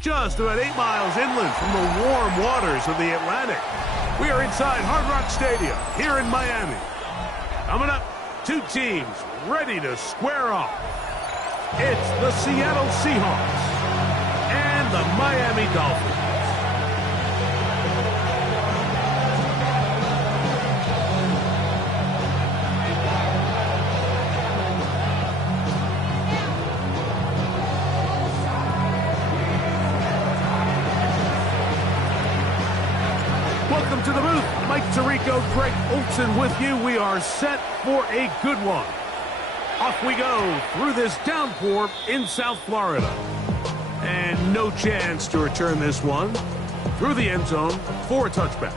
just about 8 miles inland from the warm waters of the Atlantic. We are inside Hard Rock Stadium here in Miami. Coming up, two teams ready to square off. It's the Seattle Seahawks and the Miami Dolphins. Welcome to the booth. Mike Tirico, Greg Olsen with you. We are set for a good one. Off we go through this downpour in South Florida. And no chance to return this one through the end zone for a touchback.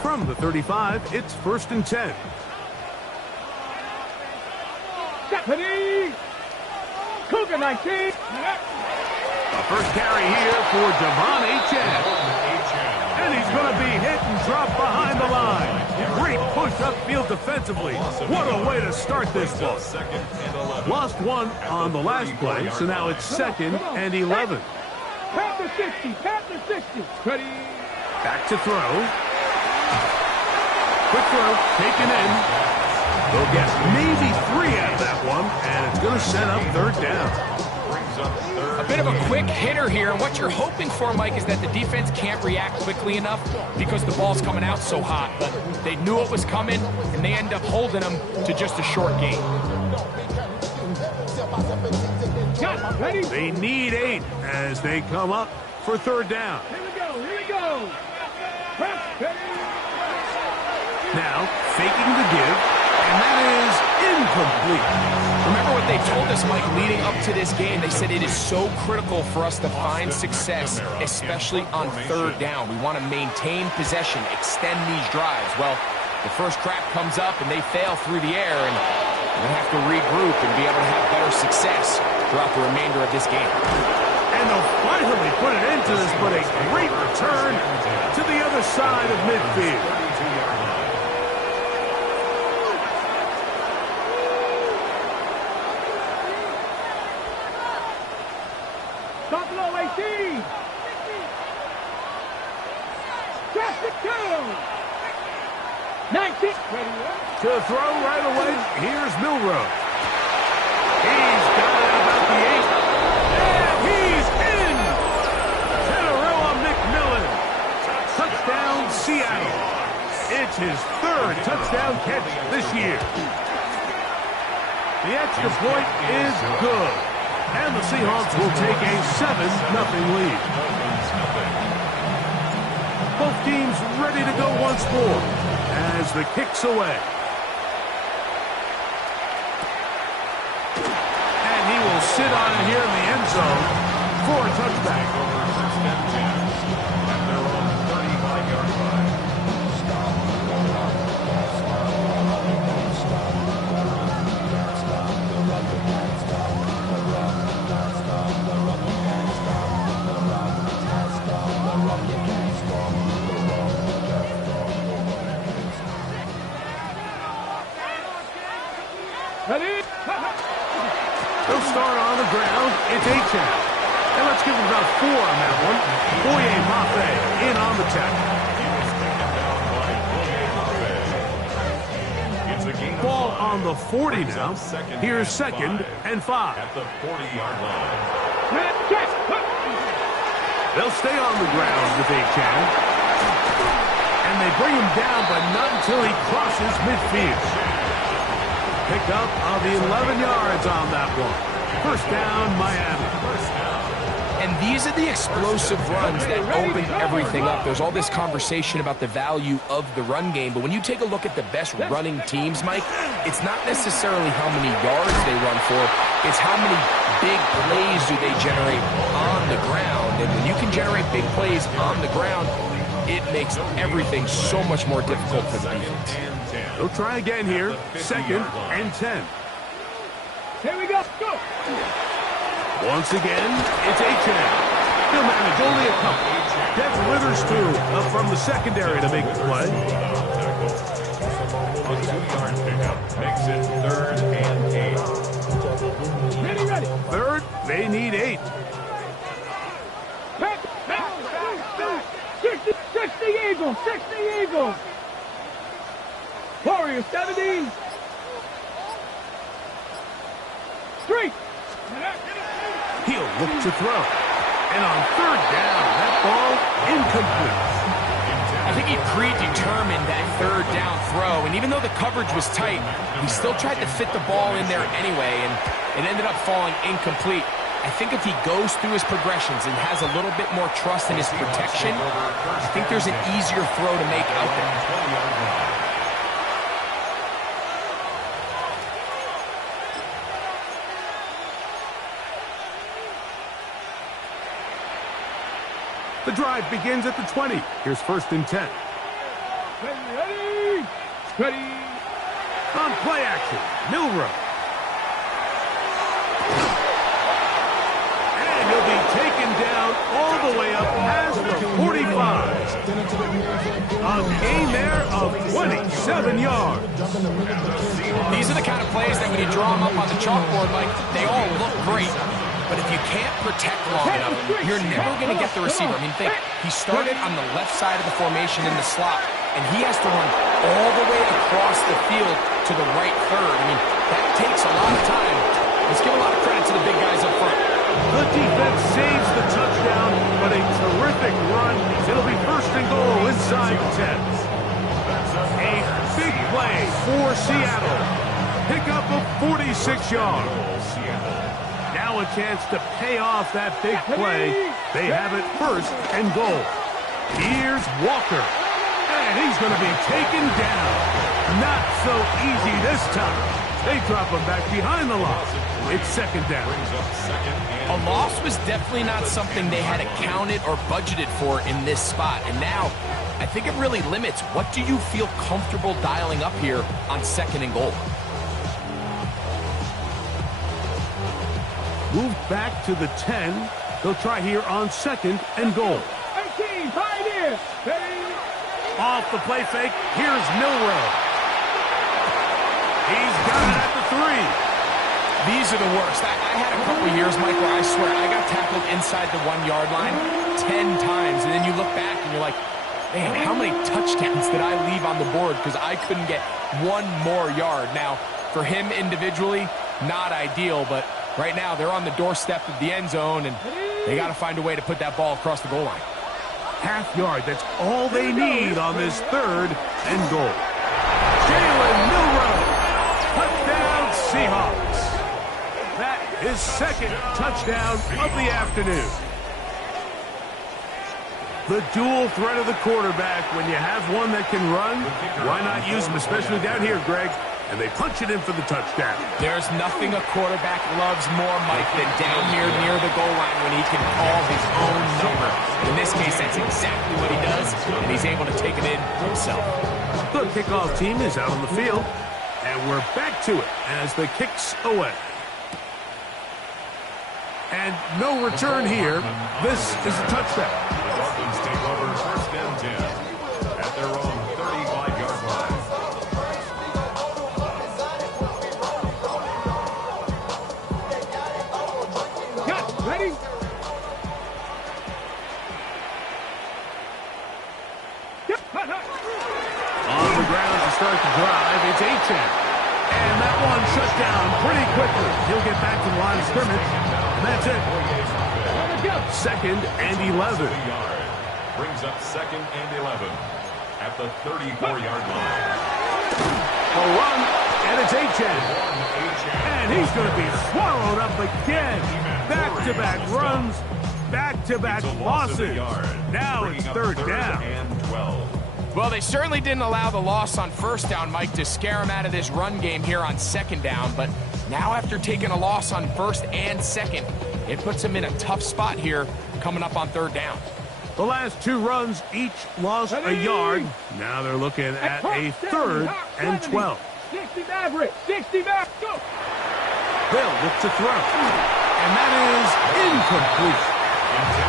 From the 35, it's 1st and 10. Deputy! Cougar 19! The first carry here for Devon Achane. And he's going to be hit and dropped behind the line. Great push upfield defensively. What a way to start this ball. Lost one on the last play, so now it's 2nd and 11. Panther 60, Panther 60. Ready. Back to throw. Quick throw, taken in. They'll get maybe 3 out of that one, and it's going to set up 3rd down. A bit of a quick hitter here, and what you're hoping for, Mike, is that the defense can't react quickly enough because the ball's coming out so hot. But they knew it was coming, and they end up holding them to just a short gain. They need 8 as they come up for 3rd down. Here we go, here we go. Now, faking the give, and that is incomplete. Remember what they told us, Mike, leading up to this game. They said it is so critical for us to find success, especially on 3rd down. We want to maintain possession, extend these drives. Well, the first crack comes up, and they fail through the air, and we'll have to regroup and be able to have better success throughout the remainder of this game. And they'll finally put an end to this, but a great return to the other side of midfield. Buffalo 18. Traffic 2. 19. To throw right away, here's Milroe. He's got it about the 8. And he's in! Teteroa McMillan. Touchdown, Seattle. It's his 3rd touchdown catch this year. The extra point is good. And the Seahawks will take a 7-0 lead. Both teams ready to go once more as the kick's away. And he will sit on it here in the end zone for a touchback. They'll start on the ground. It's Achane. And let's give him about 4 on that one. Boye Mafe in on the tackle. Ball on the 40 now. Here's 2nd and 5. At the 40-yard line. They'll stay on the ground with Achane. And they bring him down, but not until he crosses midfield. Pick up of the 11 yards on that one. 1st down, Miami. And these are the explosive runs that open everything up. There's all this conversation about the value of the run game, but when you take a look at the best running teams, Mike, it's not necessarily how many yards they run for, it's how many big plays do they generate on the ground. And when you can generate big plays on the ground, it makes everything so much more difficult for the defense. They'll try again here. 2nd and 10. Here we go. Go. Once again, it's Achane. He'll manage only a couple. Gets Withers, too, up from the secondary to make the play. A 2-yard pickup makes it 3rd and 8. Ready, ready. Third, they need 8. Back, back, back, back. 60 Eagles, 60 Eagles. Warriors, 70. Street. He'll look to throw. And on third down, that ball incomplete. I think he predetermined that third down throw, and even though the coverage was tight, he still tried to fit the ball in there anyway, and it ended up falling incomplete. I think if he goes through his progressions and has a little bit more trust in his protection, I think there's an easier throw to make out there. The drive begins at the 20. Here's 1st and 10. Ready, ready. On play action, Milroe. And he'll be taken down all the way up past the 45. A gain there of 27 yards. These are the kind of plays that when you draw them up on the chalkboard, Mike, they all look great. But if you can't protect long enough, you're never going to get the receiver. I mean, think, he started on the left side of the formation in the slot, and he has to run all the way across the field to the right third. I mean, that takes a lot of time. Let's give a lot of credit to the big guys up front. The defense saves the touchdown, but a terrific run. It'll be 1st and goal inside the 10. A big play for Seattle. Pickup of 46 yards. Now a chance to pay off that big play. They have it 1st and goal. Here's Walker. And he's going to be taken down. Not so easy this time. They drop him back behind the line. It's 2nd down. A loss was definitely not something they had accounted or budgeted for in this spot. And now, I think it really limits. What do you feel comfortable dialing up here on 2nd and goal? Moved back to the 10. They'll try here on 2nd and goal. 18, Pioneers. Ready. Off the play fake, here's Milroe. He's got it at the 3. These are the worst. I had a couple years, Mike, where I swear I got tackled inside the 1-yard line 10 times, and then you look back and you're like, man, how many touchdowns did I leave on the board because I couldn't get one more yard? Now, for him individually, not ideal, but right now they're on the doorstep of the end zone, and they got to find a way to put that ball across the goal line. Half yard, that's all they need on this 3rd and goal. Jalen Milroe, touchdown Seahawks. That is 2nd touchdown of the afternoon. The dual threat of the quarterback. When you have one that can run, why not use him, especially down here, Greg? And they punch it in for the touchdown. There's nothing a quarterback loves more, Mike, than down here near the goal line when he can call his own number. In this case, that's exactly what he does, and he's able to take it in himself. The kickoff team is out on the field, and we're back to it as the kick's away. And no return here. This is a touchdown. The Dolphins take over 1st and 10 at their own 35-yard line. Got ready. On the ground to start the drive, it's Achane. And that one shut down pretty quickly. He'll get back to the line of scrimmage, and that's it. 2nd and 11. Brings up 2nd and 11 at the 34-yard line. A run, and it's Achane. And he's going to be swallowed up again. Back-to-back runs, back-to-back losses. Now it's 3rd down. And 12. Well, they certainly didn't allow the loss on 1st down, Mike, to scare him out of this run game here on 2nd down. But now after taking a loss on 1st and 2nd, it puts him in a tough spot here coming up on 3rd down. The last 2 runs each lost a yard. Now they're looking at a 3rd and 12. 60 Maverick, 60 Maverick, go! They'll look to throw. And that is incomplete.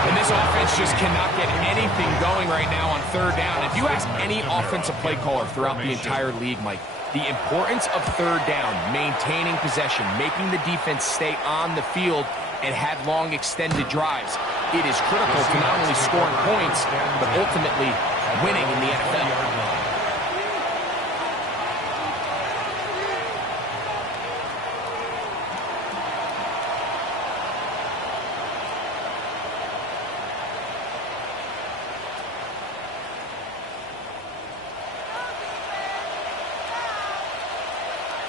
And this offense just cannot get anything going right now on 3rd down. If you ask any offensive play caller throughout the entire league, Mike, The importance of third down, maintaining possession, making the defense stay on the field, and have long extended drives. It is critical to not only scoring points, but ultimately winning in the NFL.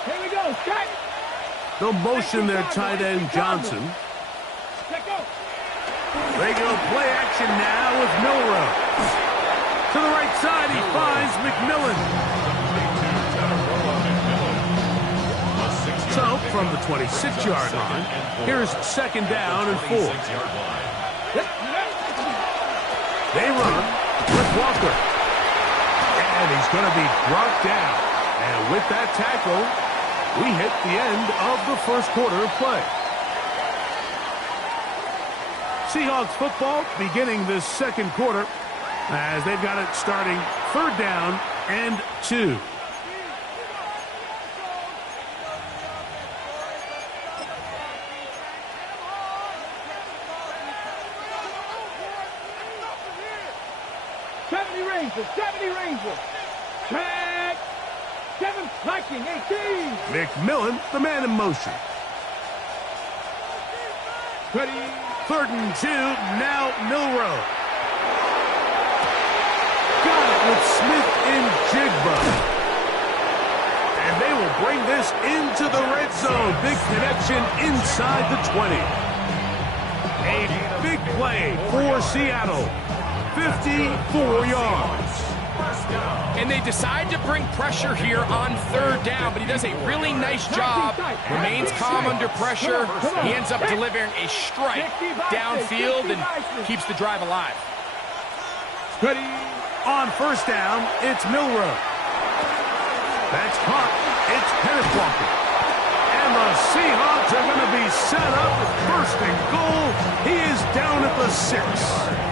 Here we go, check. They'll motion their tight end, Johnson. Check go. They go play action now with Milroe. To the right side, he finds McMillan. So, from the 26-yard line, here's second down and 4. They run with Walker. And he's going to be brought down. And with that tackle, we hit the end of the first quarter of play. Seahawks football beginning this second quarter as they've got it starting third down and 2. Rangers. Check. 7 striking, 18. McMillan, the man in motion. Ready. Third and 2, now Milroe. Got it with Smith and Jigba. And they will bring this into the red zone. Big connection inside the 20. A big play for Seattle. 54 yards. And they decide to bring pressure here on third down, but he does a really nice job. Remains calm under pressure. He ends up delivering a strike downfield and keeps the drive alive. Ready. On first down, it's Milroe. That's caught. It's Kenneth Walker. And the Seahawks are going to be set up. First and goal. He is down at the 6.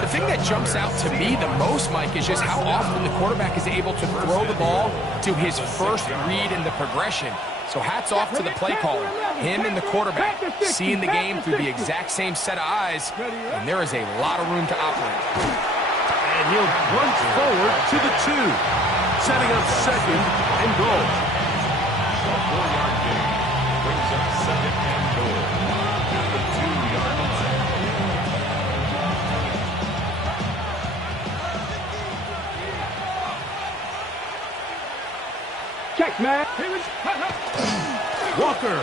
The thing that jumps out to me the most, Mike, is just how often the quarterback is able to throw the ball to his first read in the progression. So hats off to the play caller. Him and the quarterback seeing the game through the exact same set of eyes, and there is a lot of room to operate. And he'll plunge forward to the 2, setting up second and goal. The 4-yard gain brings up second and goal at the 2-yard line. Check, man. Walker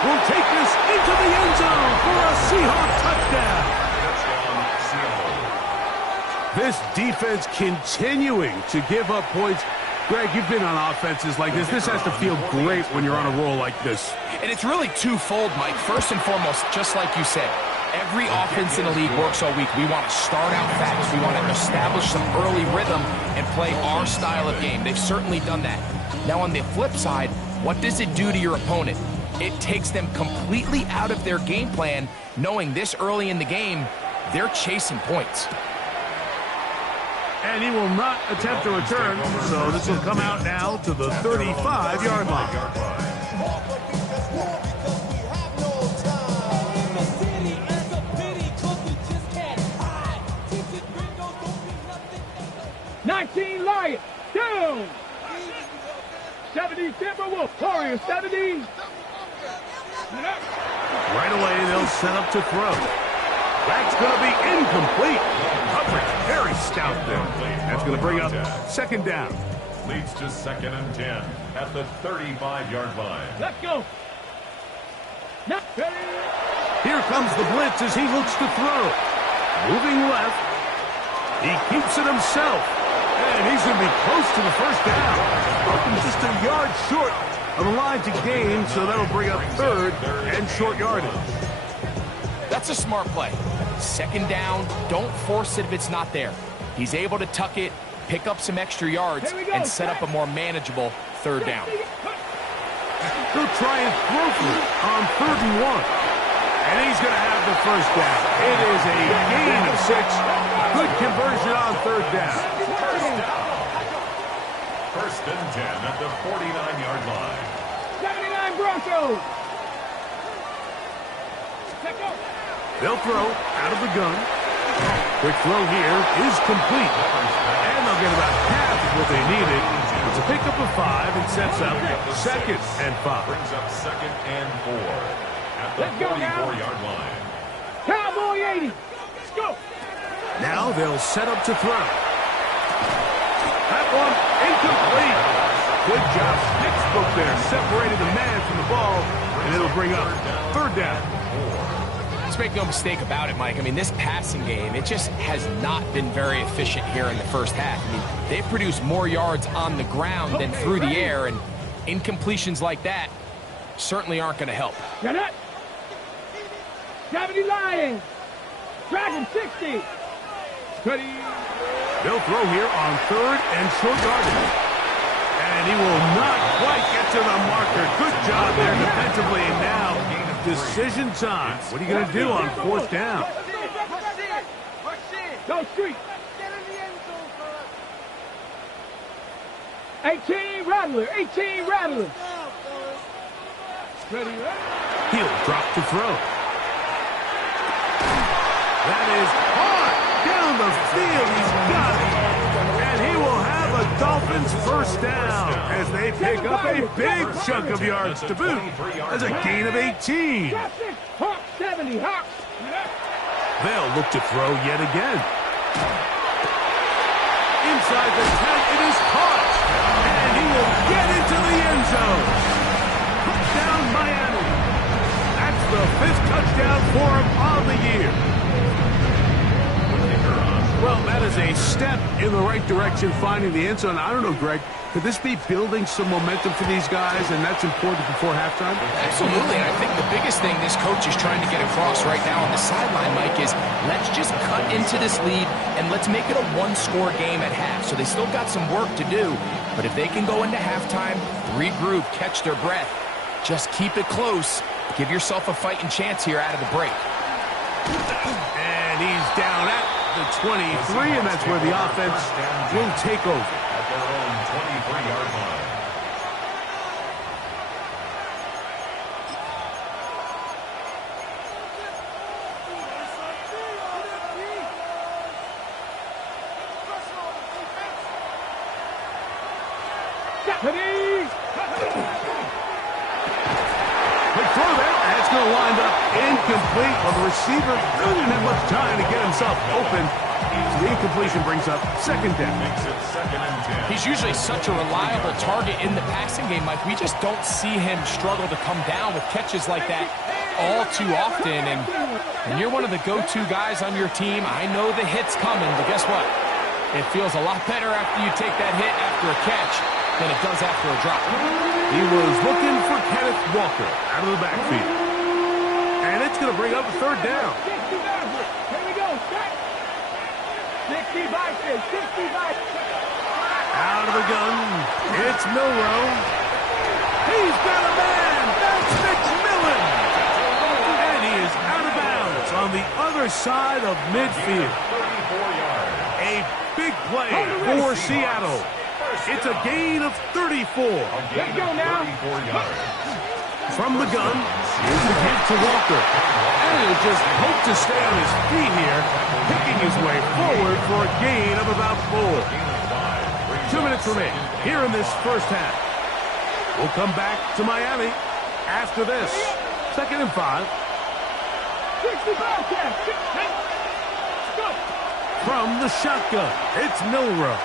will take this into the end zone for a Seahawks touchdown. This defense continuing to give up points. Greg, you've been on offenses like this. This has to feel great when you're on a roll like this. And it's really twofold, Mike. First and foremost, just like you said, every offense in the league works all week. We want to start out fast. We want to establish some early rhythm and play our style of game. They've certainly done that. Now, on the flip side, what does it do to your opponent? It takes them completely out of their game plan, knowing this early in the game, they're chasing points. And he will not attempt a return, so this will come out now to the 35-yard line. 19 Lions, down. 70 Timberwolves, Warriors, 70. Right away, they'll set up to throw. That's going to be incomplete. Coverage very stout there. That's going to bring up second down. Leads to second and 10 at the 35-yard line. Let's go. Not ready. Here comes the blitz as he looks to throw. Moving left. He keeps it himself. And he's going to be close to the first down. Just a yard short of the line to gain, so that'll bring up third and short yardage. That's a smart play. Second down, don't force it if it's not there. He's able to tuck it, pick up some extra yards, and set up a more manageable third down. He'll try and throw for it on 3rd and 1. And he's going to have the first down. It is a gain of 6. Good conversion on 3rd down. First and 10 at the 49-yard line. 79 Broncos. Let's go. They'll throw out of the gun. Quick throw here is complete. And they'll get about half of what they needed. It's a pickup of 5 and sets up second and 5. Brings up second and 4 at the Let's go now. 44-yard line. Cowboy 80. Let's go. Now they'll set up to throw. That one incomplete. Good job. Sticksbook there. Separated the man from the ball. And it'll bring up third down. Let's make no mistake about it, Mike. I mean, this passing game, it just has not been very efficient here in the first half. I mean, they've produced more yards on the ground than through the air, and incompletions like that certainly aren't going to help. Get it. 70 Lions. Dragon 60. Ready. They'll throw here on third and short yardage. And he will not quite get to the marker. Good job there defensively. Now, decision time. What are you going to do on fourth down? Go street. 18 Rattler. 18 Rattler. Ready. He'll drop to throw. That is hard down the field. He's got it. And he will have a Dolphins first down as they pick up a big chunk of yards to boot. As a gain of 18. Hawk 70. Hawk. They'll look to throw yet again. Inside the 10, it is caught. And he will get into the end zone. Touchdown Miami. That's the 5th touchdown for him on the year. Well, that is a step in the right direction, finding the end zone. I don't know, Greg, could this be building some momentum for these guys, and that's important before halftime? Absolutely. And I think the biggest thing this coach is trying to get across right now on the sideline, Mike, is let's just cut into this lead and let's make it a one-score game at half. So they still got some work to do, but if they can go into halftime, regroup, catch their breath, just keep it close, give yourself a fighting chance here out of the break. And he's down at the 23, and that's where the offense will take over. At their own 23-yard line. Quick throw there. That's going to wind up incomplete. Well, the receiver really didn't have much time to get himself open. So the incompletion brings up second down. Makes it second and 10. He's usually such a reliable target in the passing game, Mike. We just don't see him struggle to come down with catches like that all too often. And when you're one of the go-to guys on your team, I know the hit's coming, but guess what? It feels a lot better after you take that hit after a catch than it does after a drop. He was looking for Kenneth Walker out of the backfield. And it's going to bring up a third down. 60 Maverick. Here we go. 60 Vikings. 60 Vikings. Out of the gun, it's Milroe. He's got a man. That's McMillan. And he is out of bounds on the other side of midfield. 34 yards. A big play for Seattle. It's a gain of 34. Let's go now. 34 yards. From the gun, here's the give to Walker. And he'll just hope to stay on his feet here, picking his way forward for a gain of about 4. 2 minutes remain here in this first half. We'll come back to Miami after this. Second and 5. 60 Bobcats. Go. From the shotgun, it's Milroe.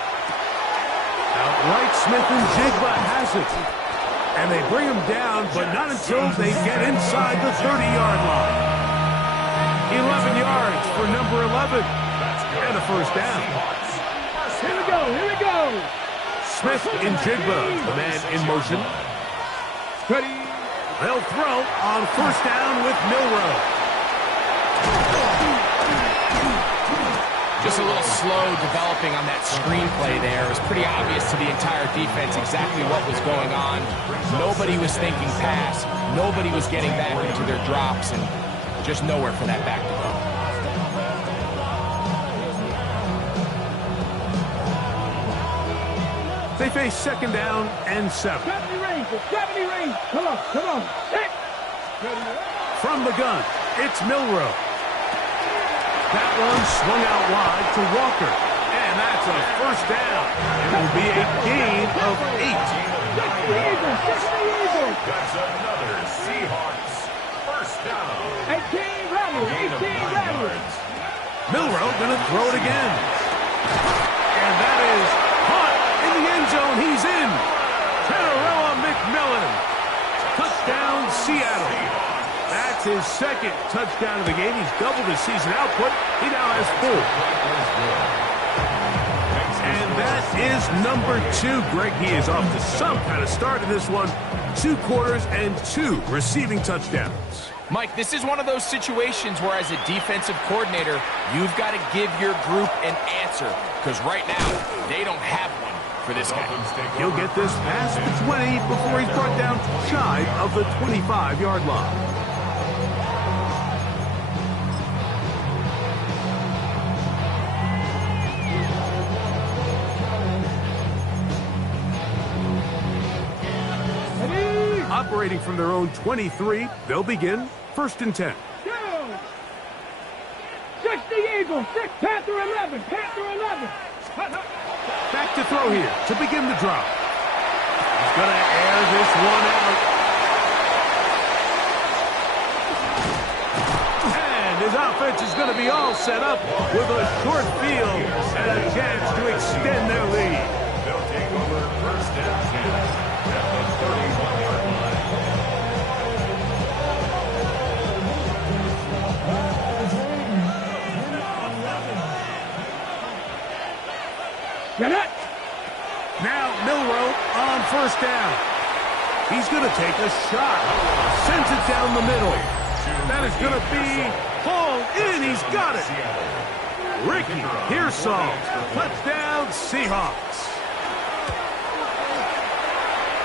Outright, Smith and Jigba has it. And they bring him down, but not until they get inside the 30-yard line. 11 yards for number 11. And a first down. Here we go. Here we go. Smith and Jigba, the man in motion. Ready. They'll throw on first down with Milroe. Just a little slow developing on that screenplay there. It was pretty obvious to the entire defense exactly what was going on. Nobody was thinking pass. Nobody was getting back into their drops, and just nowhere for that back to go. They face second down and 7. 70 range, 70 range. Come on, come on. Set. From the gun, it's Milroe. That one swung out wide to Walker. And that's a first down. It will be a gain of 8. 60 Eagles, 60 Eagles. That's another Seahawks first down. 18 Rebels, Gain of 18 9 Rebels. yards. Milroe going to throw it again. And that is caught in the end zone. He's in. Terrell McMillan. Touchdown, Seattle. That's his second touchdown of the game. He's doubled his season output. He now has 4. And that is number 2. Greg, he is off to some kind of start in this one. 2 quarters and 2 receiving touchdowns. Mike, this is one of those situations where as a defensive coordinator, you've got to give your group an answer. Because right now, they don't have one for this guy. He'll get this past the 20 before he's brought down shy of the 25-yard line. Operating from their own 23, they'll begin 1st and 10. Go. 60 Eagles, 6 Panther 11, Panther 11. Back to throw here to begin the drive. He's going to air this one out. And his offense is going to be all set up with a short field and a chance to extend their lead. They'll take over 1st and 10 at the 31-yard line. Get it. Now Milroe on 1st down. He's going to take a shot. Sends it down the middle. That is going to be hauled in. He's got it. Ricky Pearsall. Touchdown, Seahawks.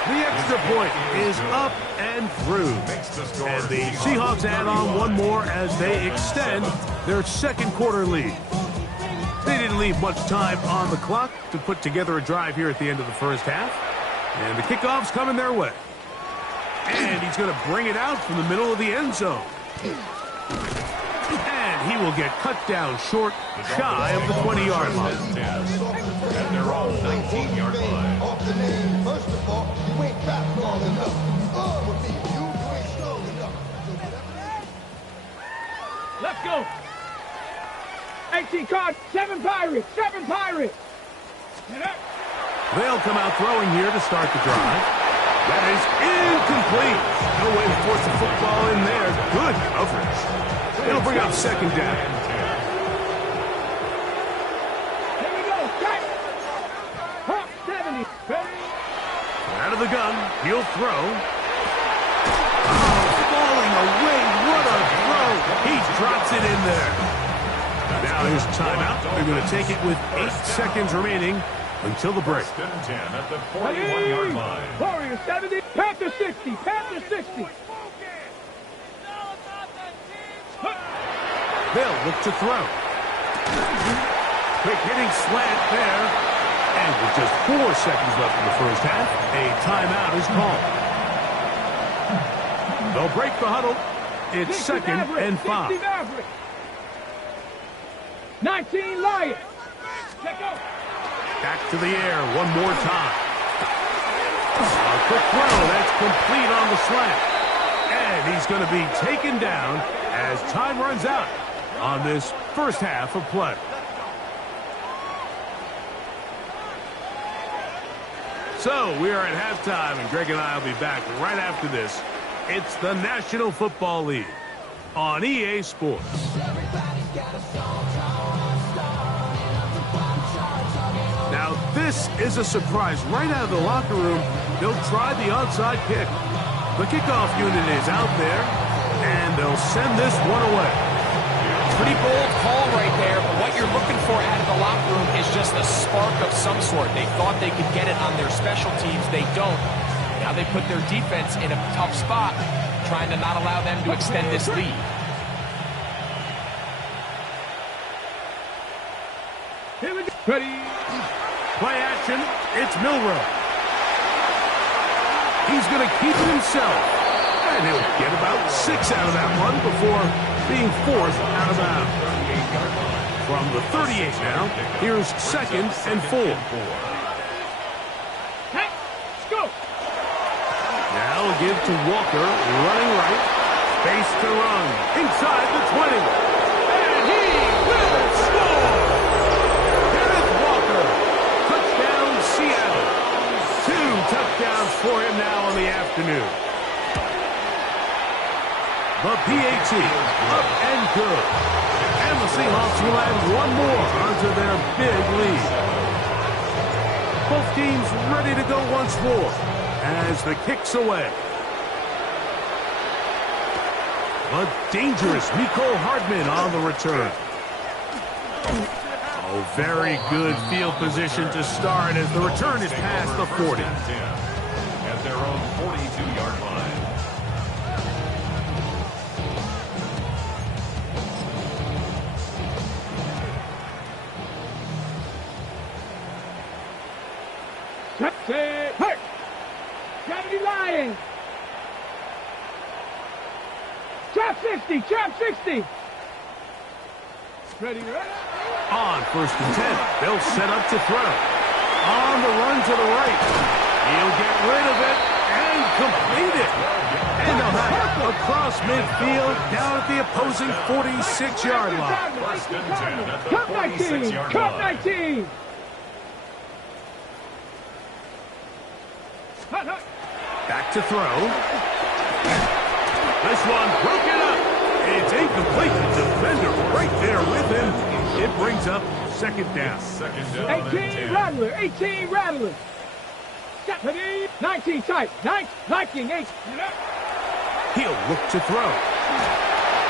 The extra point is up and through. And the Seahawks add on one more as they extend their second quarter lead. They didn't leave much time on the clock to put together a drive here at the end of the first half. And the kickoff's coming their way. And he's going to bring it out from the middle of the end zone. And he will get cut down short, shy of the 20-yard line. And they're on 19-yard line. First of all, you ain't fast long enough. With me, you ain't strong enough. Let's go. 18 cards, 7 Pirates, 7 Pirates. Get up. They'll come out throwing here to start the drive. That is incomplete. No way to force the football in there. Good coverage. It'll bring up 2nd down. Here we go. Cut. Hop 70. Ready? Out of the gun, he'll throw. Oh, falling away. What a throw. He drops it in there. Now here's timeout. They're going to take it with 8 seconds remaining until the break. 1st and 10 at the 41-yard line. Warriors 70. Panther 60. Panther 60. They'll look to throw. Quick hitting slant there. And with just 4 seconds left in the first half, a timeout is called. They'll break the huddle. It's 2nd and 5. 60 Maverick. 19 Lions. Check out. Back to the air one more time. A quick throw. That's complete on the slant. And he's going to be taken down as time runs out on this first half of play. So we are at halftime, and Greg and I will be back right after this. It's the National Football League on EA Sports. Now, this is a surprise. Right out of the locker room, they'll try the onside kick. The kickoff unit is out there, and they'll send this one away. Pretty bold call right there, but what you're looking for out of the locker room is just a spark of some sort. They thought they could get it on their special teams. They don't. Now they put their defense in a tough spot, trying to not allow them to extend this lead. Here we go. Ready. Play action. It's Milroe. He's going to keep it himself. And he'll get about 6 out of that one before being forced out of bounds. From the 38 now, here's 2nd and 4. Hey, let's go. Now give to Walker, running right. Space to run. Inside the 20. And he will score! Kenneth Walker. Touchdown, Seattle. 2 touchdowns for him now in the afternoon. The PAT up and good. And the Seahawks will add one more onto their big lead. Both teams ready to go once more as the kick's away. A dangerous Mecole Hardman on the return. Oh, very good field position to start as the return is past the 40. At their own 42-yard line. Hey! 70 Lions! Trap 60! Trap 60! Ready, ready? On 1st and 10, they'll set up to throw. On the run to the right. He'll get rid of it and complete it. And they'll have it across midfield down at the opposing 46-yard line. 1st and 10 at the Cup 19! 46-yard Cup line. 19! Back to throw. This one broken up. It's incomplete. The defender right there with him. It brings up 2nd down. 2nd down and 18 10. Rattler! 18 Rattler! 19 tight! 19, 8. He'll look to throw.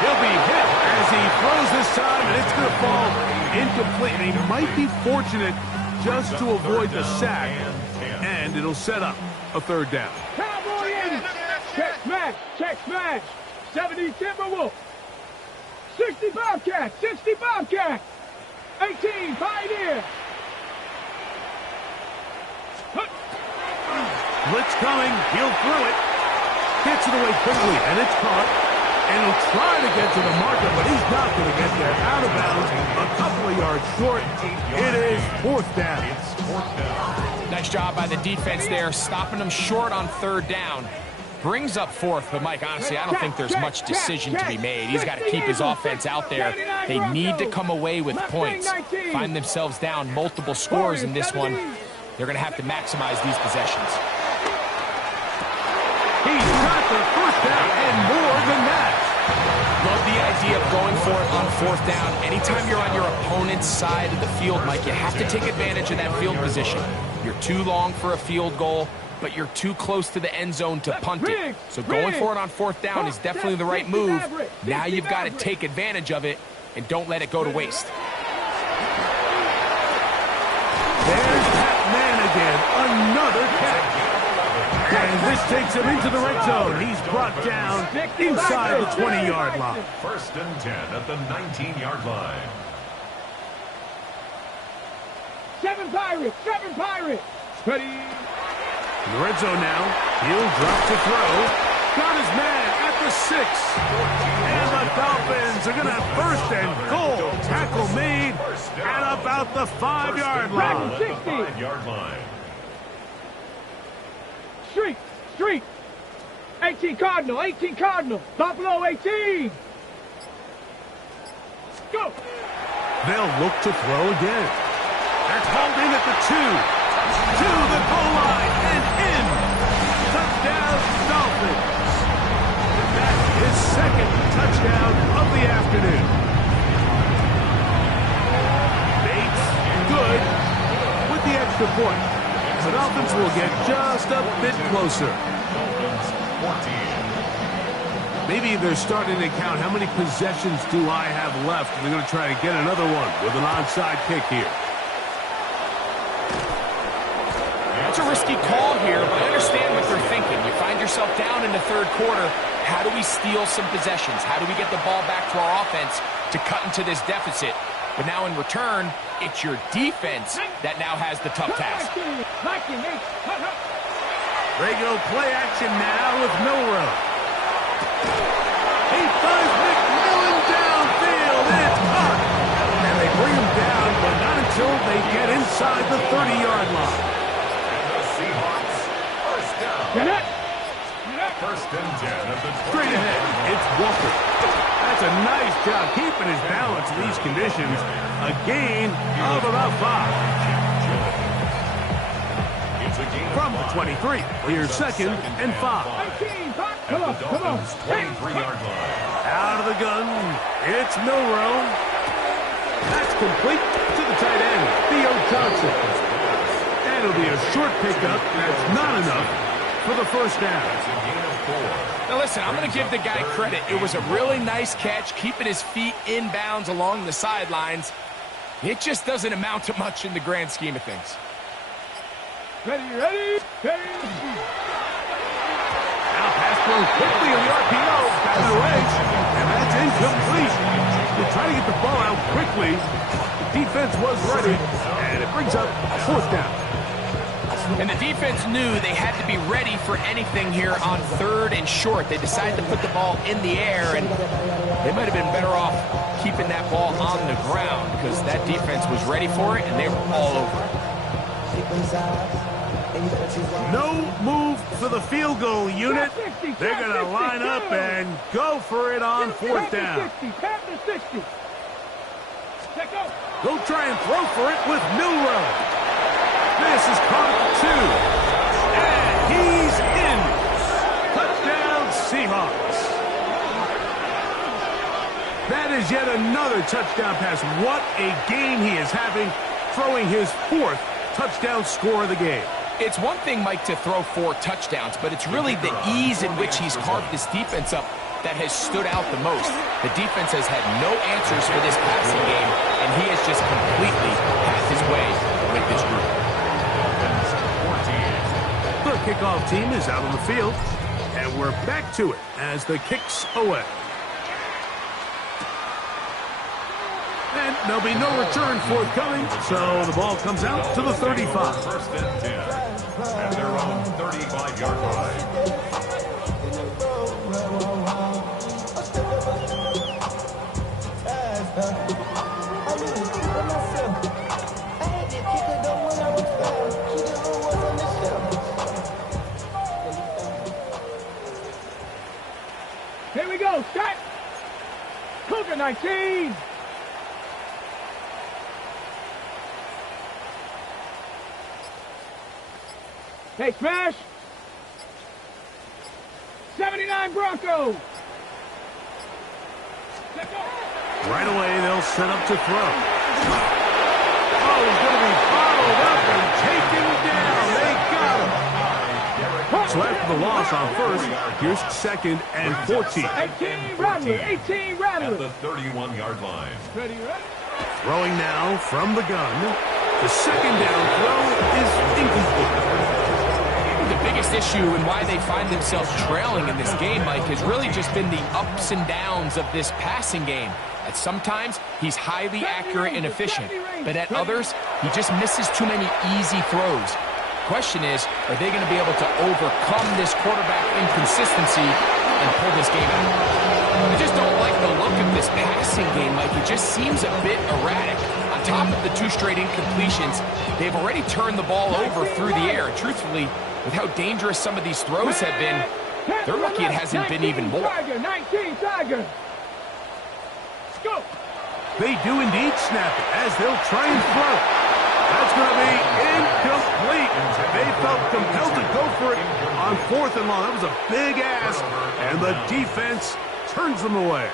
He'll be hit as he throws this time, and it's going to fall incomplete. They might be fortunate just to avoid the sack, and it'll set up a 3rd down. Cowboy 80! Check smash! Check smash! 70 Timberwolf! 60 Bobcat! 60 Bobcat! 18 Pioneer! Blitz coming. He'll throw it. Gets it away quickly, and it's caught. And he'll try to get to the marker, but he's not going to get there. Out of bounds, a couple of yards short. It is 4th down. It's 4th down. Nice job by the defense there, stopping them short on 3rd down. Brings up 4th, but Mike, honestly, I don't think there's much decision to be made. He's got to keep his offense out there. They need to come away with points. Find themselves down multiple scores in this one. They're going to have to maximize these possessions. He's got the 1st down and more than that. Love the idea of going for it on 4th down. Anytime you're on your opponent's side of the field, Mike, you have to take advantage of that field position. You're too long for a field goal, but you're too close to the end zone to punt it. So going for it on 4th down is definitely the right move. Now you've got to take advantage of it and don't let it go to waste. There's Pat Man again. Another catch. And this takes him into the red zone. He's brought down inside the 20-yard line. 1st and 10 at the 19-yard line. 7 Pirates! 7 Pirates! Ready? In the red zone now. He'll drop to throw. Got his man at the 6. And the Dolphins are going to have 1st and goal. Tackle made at about the 5-yard line. 5-yard line. Street! 18 Cardinal! 18 Cardinal! Buffalo 18! Go! They'll look to throw again. They're called in at the 2. To the goal line and in. Touchdown, Dolphins. That's his 2nd touchdown of the afternoon. Bates, good with the extra point. The Dolphins will get just a bit closer. Dolphins 14. Maybe they're starting to count how many possessions do I have left. They're going to try to get another one with an onside kick here. That's a risky call here, but I understand what they're thinking. You find yourself down in the 3rd quarter. How do we steal some possessions? How do we get the ball back to our offense to cut into this deficit? But now in return, It's your defense that now has the tough task. They go play action now with Milroe. He finds McMillan downfield. It's caught. And they bring him down, but not until they get inside the 30-yard line. And the Seahawks, first down. Get it. First and 10 of the 20. Straight ahead, it's Walker. That's a nice job keeping his balance in these conditions. A gain of about 5. From the 23, here's second and 5. Come on, come on. 23-yard line. Out of the gun, it's Milroe. That's complete to the tight end, Theo Johnson. And it'll be a short pickup. That's not enough for the first down. Now listen, I'm going to give the guy credit. It was a really nice catch, keeping his feet in bounds along the sidelines. It just doesn't amount to much in the grand scheme of things. Ready. Now pass through quickly in the RPO. Got it away. And that's incomplete. They try to get the ball out quickly. The defense was ready. And it brings up fourth down. And the defense knew they had to be ready for anything here on 3rd and short. They decided to put the ball in the air, and they might have been better off keeping that ball on the ground because that defense was ready for it, and they were all over it. No move for the field goal unit. They're going to line up and go for it on fourth down. They'll try and throw for it with Milroe. This is caught at 2. And he's in. Touchdown, Seahawks. That is yet another touchdown pass. What a game he is having, throwing his 4th touchdown score of the game. It's one thing, Mike, to throw 4 touchdowns, but it's really the ease in which he's carved this defense up that has stood out the most. The defense has had no answers for this passing game, and he has just completely had his way with this group. The kickoff team is out on the field, and we're back to it as the kick's away. And there'll be no return forthcoming, so the ball comes out to the 35. First and 10 at their own 35-yard line. Here we go, start. Cougar 19. Hey, smash. 79 Broncos. Right away, they'll set up to throw. Oh, he's going to be followed up and taken down. They got him. So after the loss on first, here's second and 14. 18 Rattler. 18 Rattler. At the 31-yard line. Ready. Throwing now from the gun. The second down throw is incomplete. The biggest issue and why they find themselves trailing in this game, Mike, has really just been the ups and downs of this passing game. At sometimes, he's highly accurate and efficient, but at others, he just misses too many easy throws. Question is, are they going to be able to overcome this quarterback inconsistency and pull this game out? I just don't like the look of this passing game, Mike. It just seems a bit erratic. On top of the 2 straight incompletions, they've already turned the ball over through the air. Truthfully, with how dangerous some of these throws have been, they're lucky it hasn't been even more. 19 Tiger. Go. They do indeed snap it as they'll try and throw. That's going to be incomplete. They felt compelled to go for it on 4th and long. That was a big ask, and the defense turns them away.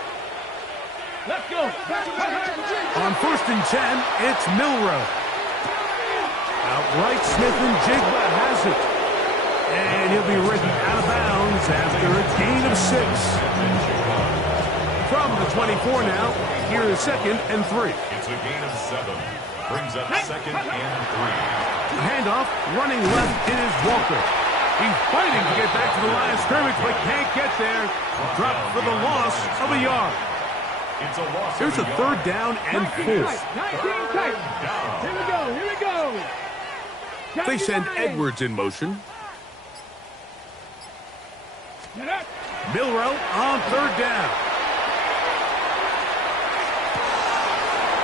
Let's go. On 1st and 10, it's Milroe. Outright, Smith-Njigba has it. And he'll be written out of bounds after a gain of 6. From the 24 now, here is second and 3. It's a gain of 7. Brings up second and 3. Handoff, running left is Walker. He's fighting to get back to the line of scrimmage, but can't get there. Dropped for the loss of a yard. It's a loss. Here's a third down and 19 4. tight. 19 tight. Here we go. Here we go. They send 79. Edwards in motion. Get up. Milrow on third down.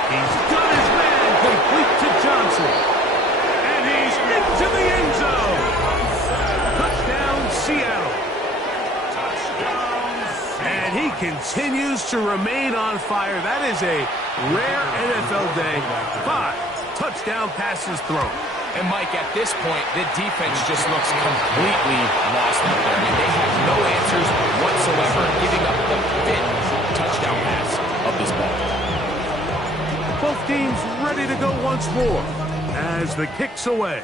He's got his man complete to Johnson. And he's into the end zone. Touchdown, Seattle. And he continues to remain on fire. That is a rare NFL day. 5 touchdown passes thrown. And, Mike, at this point, the defense just looks completely lost out there. I mean, they have no answers whatsoever, giving up the 5th touchdown pass of this ball. Both teams ready to go once more as the kick's away.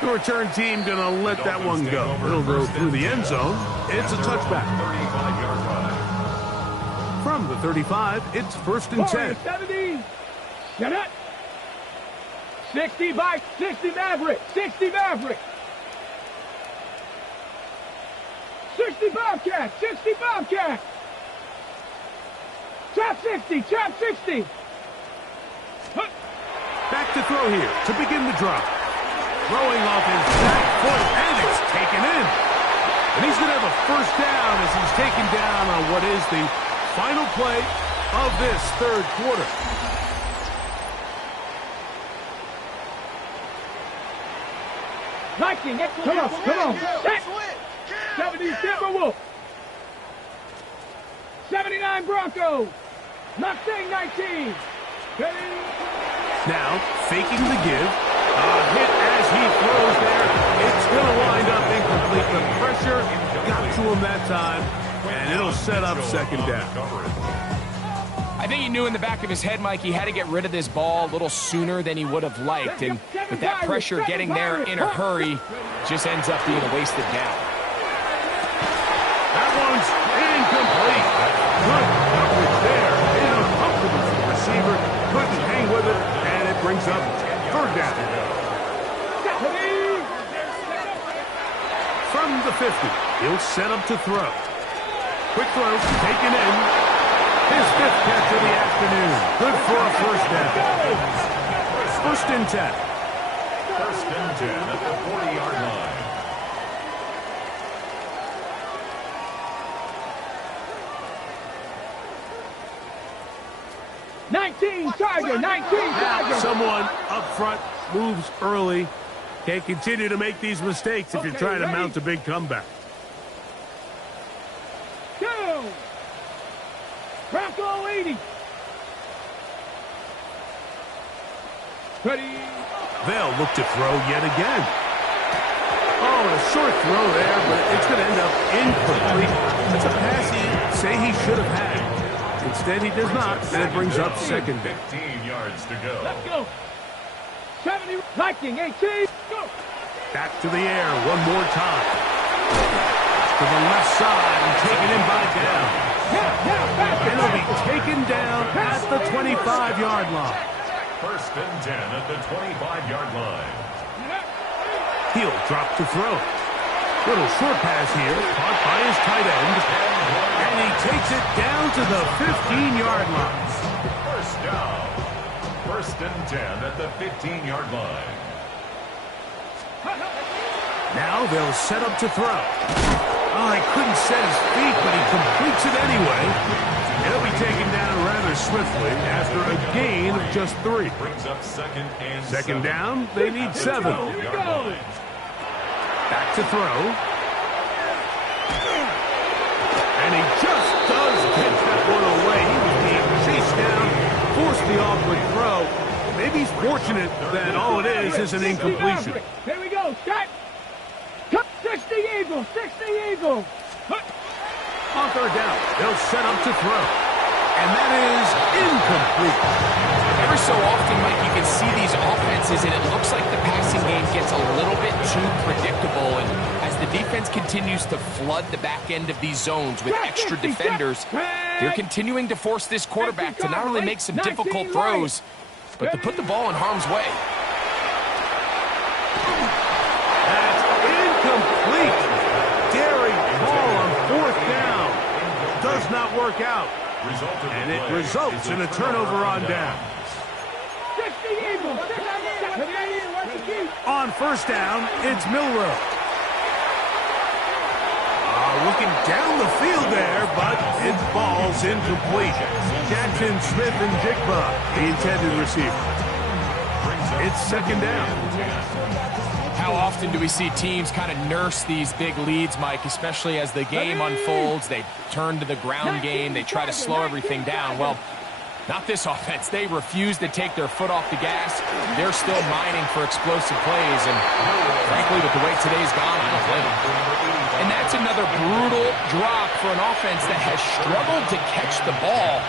The return team going to let that one go. It'll go through the end zone. It's a touchback. 35-yard line. From the 35, it's 1st and 10. 70. Get up. 60 by 60 Maverick. 60 Maverick. 60 Bobcat. 60 Bobcat. Trap 60. Trap 60. Back to throw here to begin the drop. Throwing off his back foot, and it's taken in. And he's going to have a first down as he's taken down on what is the final play of this third quarter. Viking, come on. Set. 70 Timberwolves. 79 Broncos. Mustang 19. Now, faking the give. A hit as he throws there. It's going to wind up incomplete. The pressure got to him that time, and it'll set up second down. I think he knew in the back of his head, Mike, he had to get rid of this ball a little sooner than he would have liked. And with that pressure getting there in a hurry, just ends up being a wasted down. That one's incomplete. Good coverage there. Uncomfortable for the receiver. Couldn't hang with it, and it brings up third down. From the 50, he'll set up to throw. Quick throw, taken in. His 5th catch of the afternoon. Good for a first down. 1st and 10. 1st and 10 at the 40-yard line. Tiger, 19 Tiger. Someone up front moves early. Can't continue to make these mistakes if you're trying to mount a big comeback. Go. Bronco 80. Ready. They'll look to throw yet again. Oh, a short throw there, but it's going to end up incomplete. That's a pass he say he should have had. Instead, he does not, and it brings up second down. 15 yards to go. Let's go. 70 Viking 18. Go. Back to the air one more time. To the left side and taken in by Down. And it'll be taken down at the 25-yard line. 1st and 10 at the 25-yard line. He'll drop to throw. Little short pass here, caught by his tight end. And he takes it down to the 15-yard line. First down. 1st and 10 at the 15-yard line. Now they'll set up to throw. Oh, he couldn't set his feet, but he completes it anyway. He'll be taken down rather swiftly after a gain of just 3. Brings up second and Second 7. down, they need 7. Back to throw. And he just does get that one away. He was being chased down, forced the awkward throw. Maybe he's fortunate that all it is an incompletion. Here we go. Shot. 60 Eagles. 60 Eagles. On third down, they'll set up to throw. And that is incomplete. Every so often, Mike, you can see these offenses, and it looks like the passing game gets a little bit too predictable. And as the defense continues to flood the back end of these zones with extra defenders, they're continuing to force this quarterback to not only make some difficult throws, but to put the ball in harm's way. That's incomplete. Daring call on fourth down. does not work out. And it results in a turnover on down. On first down, it's Milroe. Looking down the field there, but it falls incomplete. Jackson Smith and Jigba, the intended receiver. It's second down. How often do we see teams kind of nurse these big leads, Mike, especially as the game unfolds? They turn to the ground game. They try to slow everything down. Well, not this offense. They refuse to take their foot off the gas. They're still mining for explosive plays, and frankly, with the way today's gone, I don't blame them. And that's another brutal drop for an offense that has struggled to catch the ball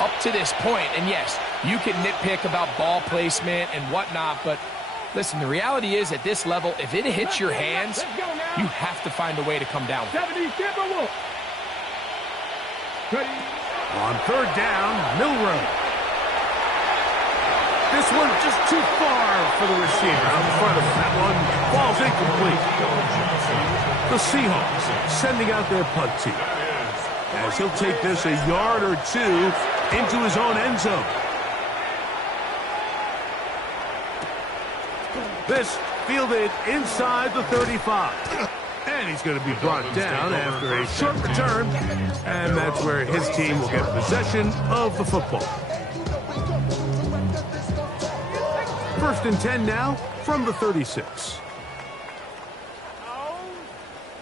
up to this point. And yes, you can nitpick about ball placement and whatnot, but listen, the reality is at this level, if it hits your hands, you have to find a way to come down. On third down, Milroe. This one just too far for the receiver out in front of him. That one falls incomplete. The Seahawks sending out their punt team, as he'll take this a yard or two into his own end zone. This fielded inside the 35. And he's going to be brought down after a short return. And that's where his team will get possession of the football. First and 10 now from the 36.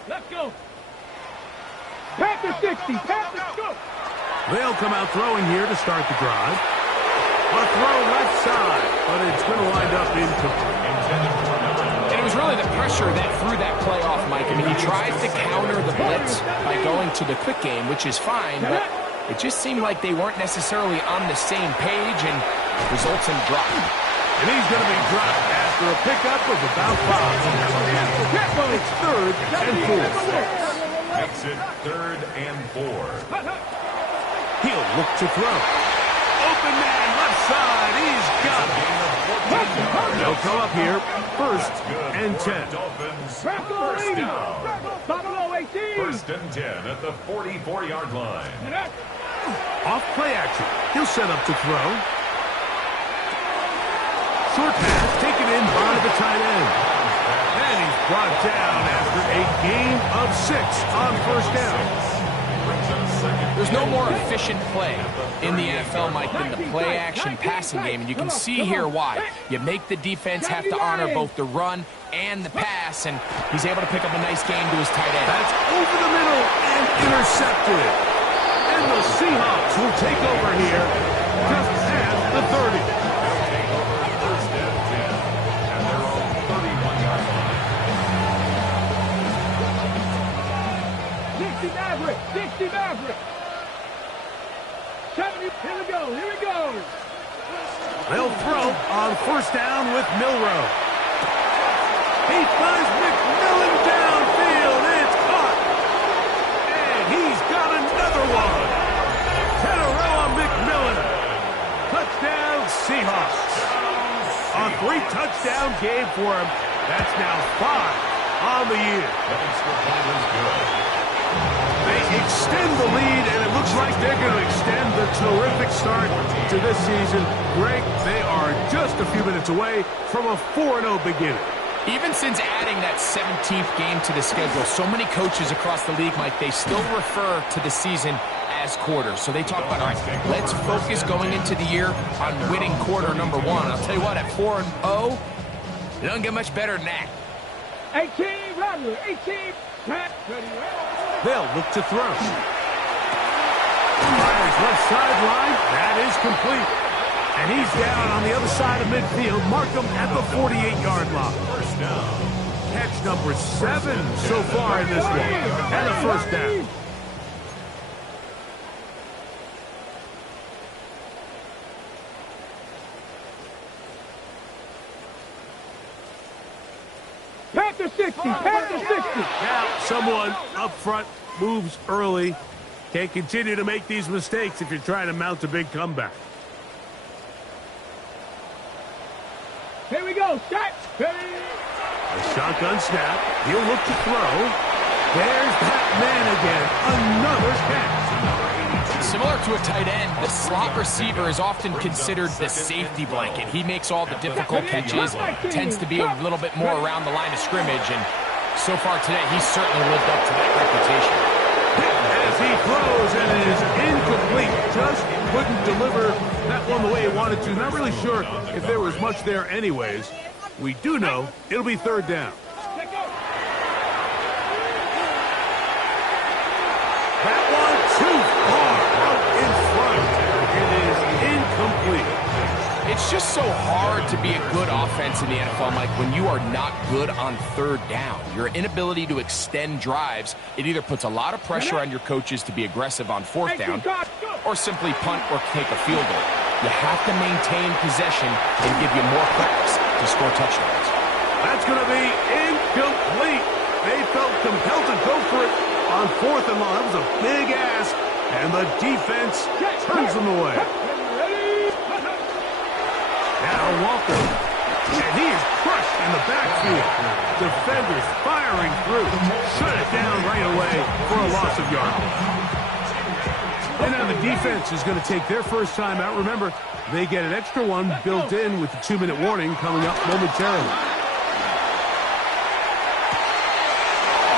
Let's go. Panther 60. Panther go. They'll come out throwing here to start the drive. A throw left side, but it's going to wind up incomplete. And it was really the pressure that threw that play off, Mike. I mean, he tries to counter the blitz by going to the quick game, which is fine, but it just seemed like they weren't necessarily on the same page, and results in a drop. And he's going to be dropped after a pickup of about 5. It's third and 4. Makes it 3rd and 4. He'll look to throw. Open man, left side. He's got it. They'll come up here. First and 10. Dolphins, first down. First and 10 at the 44-yard line. Off play action. He'll set up to throw. Short pass taken in by the tight end. And he's brought down after a gain of 6 on first down. There's no more efficient play in the NFL, Mike, than the play-action passing game, and you can see here why. You make the defense have to honor both the run and the pass, and he's able to pick up a nice gain to his tight end. That's over the middle and intercepted. And the Seahawks will take over here just at the 30. Dixie Maverick. 70. Here we go. Here we go. They'll throw on first down with Milroe. He finds McMillan downfield. It's caught. And he's got another one. 10 in a row on McMillan. Touchdown Seahawks. A 3-touchdown game for him. That's now 5 on the year. They extend the lead, and it looks like they're going to extend the terrific start to this season. Greg, they are just a few minutes away from a 4-0 beginning. Even since adding that 17th game to the schedule, so many coaches across the league, Mike, they still refer to the season as quarters. So they talk about, all right, let's focus going into the year on winning quarter number 1. I'll tell you what, at 4-0, it doesn't get much better than that. 18, Rodler, 18, Pat. They'll look to throw. Fires left sideline. That is complete. And he's down on the other side of midfield. Mark him at the 48-yard line. First down. Catch number 7 so far in this one. And a first down. Panther 60, Panther 60. Now, someone up front moves early. Can't continue to make these mistakes if you're trying to mount a big comeback. Here we go, shot. A shotgun snap. He'll look to throw. There's that man again. Another catch. Similar to a tight end, the slot receiver is often considered the safety blanket. He makes all the difficult catches, tends to be a little bit more around the line of scrimmage, and so far today, he's certainly lived up to that reputation. As he throws, and it is incomplete. Just couldn't deliver that one the way he wanted to. Not really sure if there was much there anyways. We do know it'll be third down. That one too far out in front. It is incomplete. It's just so hard to be a good offense in the NFL, Mike, when you are not good on third down. Your inability to extend drives, it either puts a lot of pressure on your coaches to be aggressive on fourth down or simply punt or take a field goal. You have to maintain possession and give you more cracks to score touchdowns. That's going to be incomplete. They felt compelled to go for it on fourth and long. That was a big ask, and the defense turns them away. Now Walker, and he is crushed in the backfield. Defenders firing through. Shut it down right away for a loss of yardage. And now the defense is going to take their first time out. Remember, they get an extra one built in with the 2-minute warning coming up momentarily.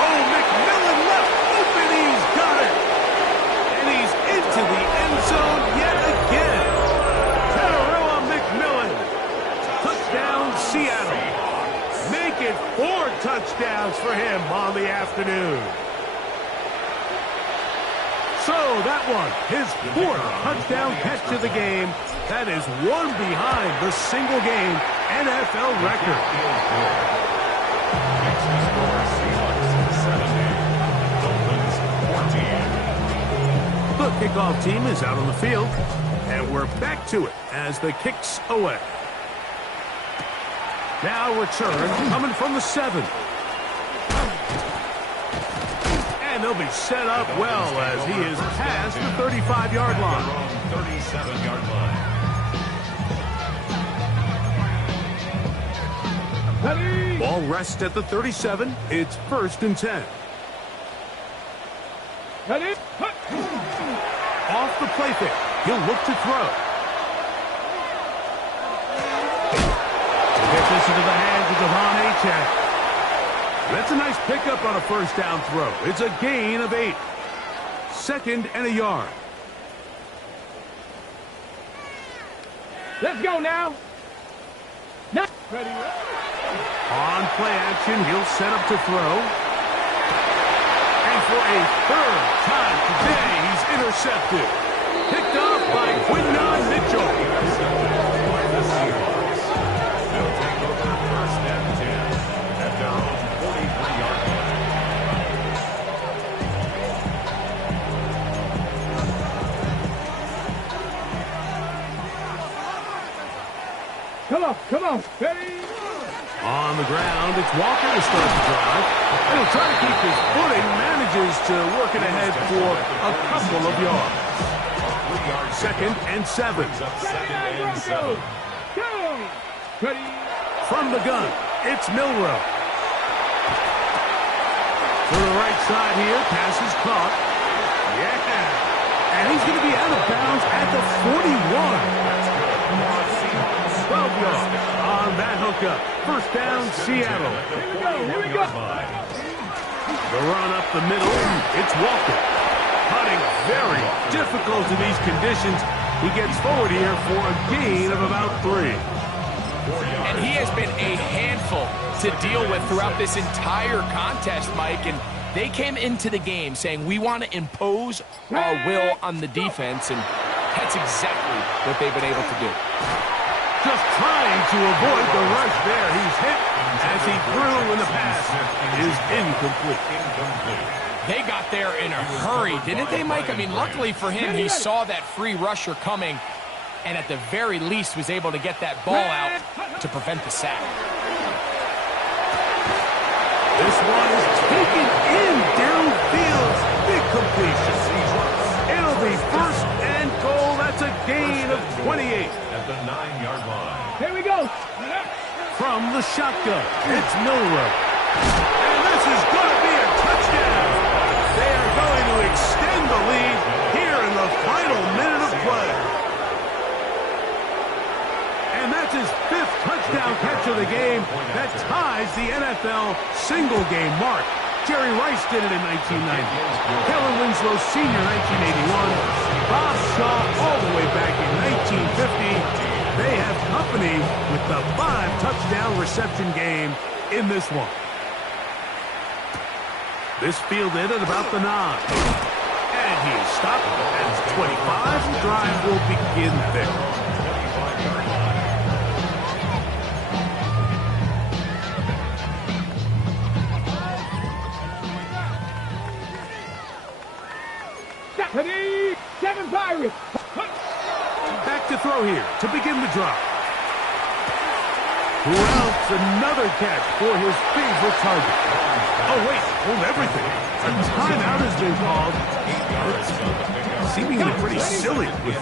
Oh, McMillan left open. He's got it. And he's into the end zone yet again. Tararoa McMillan. Touchdown, Seattle. Make it 4 touchdowns for him on the afternoon. So that one, his 4th touchdown catch of the game. That is one behind the single-game NFL record. The kickoff team is out on the field, and we're back to it as the kick's away. Now return coming from the 7. And they'll be set up well as he is past the 35-yard line. 37-yard line. Ball rests at the 37. It's 1st and 10. Off the play fake. He'll look to throw. Get this into the hands of Devon Achane. That's a nice pickup on a first down throw. It's a gain of 8. 2nd and a yard. Let's go now. On play action, he'll set up to throw. And for a 3rd time today, he's intercepted. Picked off by Quinton Mitchell. They'll take over 1st and 10 at their own 43-yard line. Come on, ready? On the ground, it's Walker to start the drive. And he'll try to keep his footing, manages to work it ahead for a couple of yards. 2nd and 7. Go! Ready? From the gun, it's Milroe. To the right side here, pass is caught. Yeah. And he's going to be out of bounds at the 41. 12 yards on that hookup. 1st down, Seattle. Here we go. The run up the middle, it's Walker. Hunting very difficult in these conditions. He gets forward here for a gain of about 3. And he has been a handful to deal with throughout this entire contest, Mike. And they came into the game saying, we want to impose our will on the defense, and that's exactly what they've been able to do. Just trying to avoid the rush there. He's hit as he threw, and the pass is incomplete. They got there in a hurry, didn't they, Mike? I mean, luckily for him, he saw that free rusher coming, and at the very least was able to get that ball out to prevent the sack. This one is taken in downfield. Big completion. It'll be 1st and goal. That's a gain of 28. At the 9-yard line. Here we go. From the shotgun, it's Milroe. And this is going to be a touchdown. They are going to extend the lead here in the final That's his 5th touchdown catch of the game. That ties the NFL single-game mark. Jerry Rice did it in 1990. Kellen Winslow Sr. 1981. Bob Shaw all the way back in 1950. They have company with the 5-touchdown reception game in this one. This fielded at about the 9. And he is stopped at 25. The drive will begin there. Seven Pirates. Back to throw here to begin the drive. Routes another catch for his favorite target. Oh, wait, hold everything. A timeout has been called. It's seemingly pretty silly with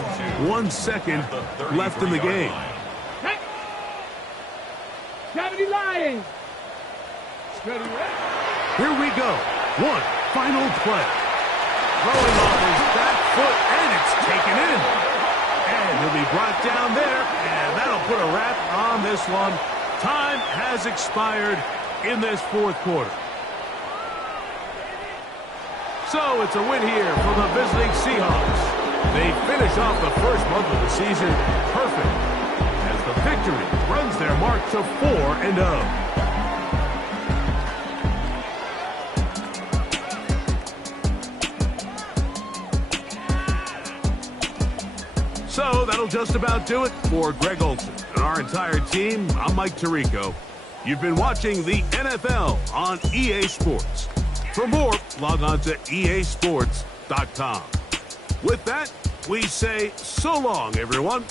1 second left in the game. 70 Lions. Here we go. One final play. Throwing off his back foot, and it's taken in. And he'll be brought down there, and that'll put a wrap on this one. Time has expired in this 4th quarter. So it's a win here for the visiting Seahawks. They finish off the first month of the season perfect as the victory runs their mark to 4-0. So that'll just about do it for Greg Olsen and our entire team. I'm Mike Tirico. You've been watching the NFL on EA Sports. For more, log on to easports.com. With that, we say so long, everyone.